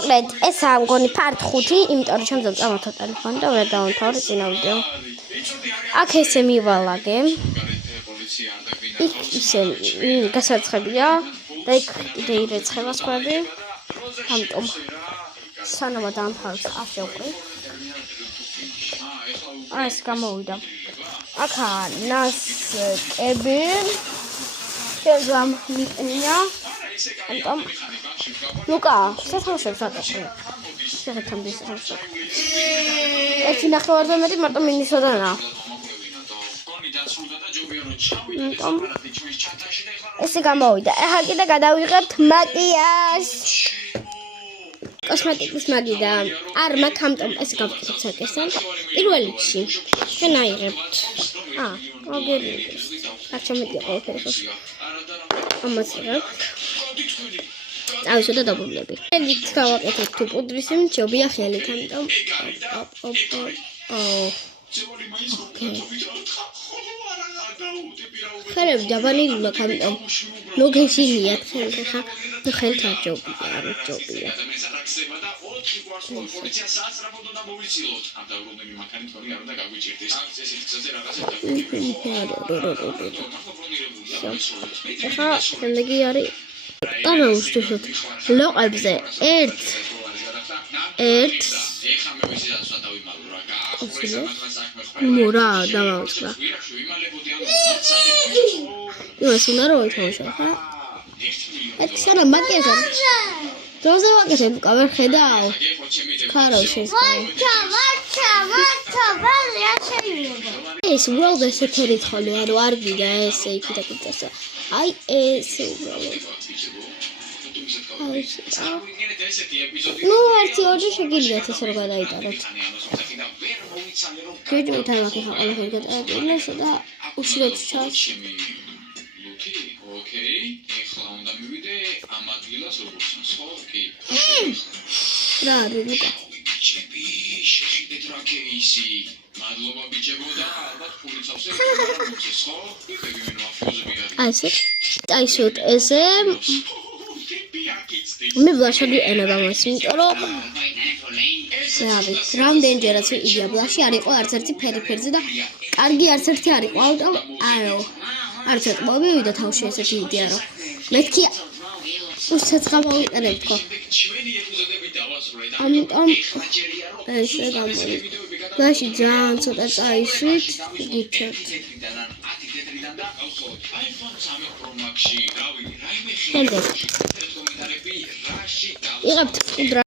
მოკლედ ესაა მგონი part 5, იმიტომ რომ ჩემს წამოთო ტელეფონი და ვერ დავამთავრე წინა ვიდეო. აქ ესე მივალაგე. იქ ისე გასაცხებია და იქ კიდე ირეცხება სხვები. ამიტომ სანამ დავამთავრე ასე უკვე. ეს გამოვიდა. აქა ნასკები. შევამ მიყნია. ამიტომ ლუკა, სათავშებს ატყე. შეგეთამ დისახსო. ერთი ნახევარზე მეტი მარტო მინისოდანა. ესე გამოვიდა. ახლა კიდე გადავიღებთ მაკიაჟს. კოსმეტიკის მაგიდა. არ მაქვს ამიტომ ეს გავკეთებ საკესთან. პირველ რიგში ჩვენ აიღებთ. მოგერიდებს. არ შემეტი ყველაფერი ხო. ამას ვიღებთ. ავისო და დაბლები. ერთ გავაკეთებ თუ პუდრის მჯობია ხელით, ამიტომ ხელები დაბანილულა, ამიტომ ლოგეშინიათ ხა ხელთ არ ჯობია, არ ჯობია. ხა შემდეგი არის არა უშუალოდ ლოყებზე ერთ მურა დავაწყდა. იმას უნდა რომ ითამაშო ხა? ერთ სანამ მაკიაჟი დროზე ვაკეთებ, კავერ ხედავ. ქარო შეესწავლე. ეს უბრალოდ ესეთ ერთხოლი, ანუ არ გიდა ესე იქით აკეთებს. აი ესე უბრალოდ. ნუ ერთი ორი შეგიძლიათ ეს რო გადაიტანოთ. გეჯოთ ამახი ხა ყველაფერი გადააკეთეს და უშუალოდ ჩას. ოკეი, ეხლა უნდა მივიდე ამ ადგილას როგორც ხო? კი. რა რუკა. ბიჭები, შეხედეთ რა კეისი. მადლობა ბიჭებო და ალბათ ფულიც ავსე რა ხო? იქები მე ნაფუზები არის. აი ესე მე ბლაშები ენება მას, იმიტომ რომ რამდენჯერაც იდეა ბლაში არ იყო არც ერთი ფერზე და კარგი არც ერთი არ იყო, ამიტომ არც ეტყობი ვიდა თავში ესეთი იდეა რომ მეთქი უსცაც გამოვიყენებ თქო. ამიტომ ესე გამოვიდა. ბლაში ძალიან ცოტა წაისვით, გიჩვენებთ. იღებთ კუდრა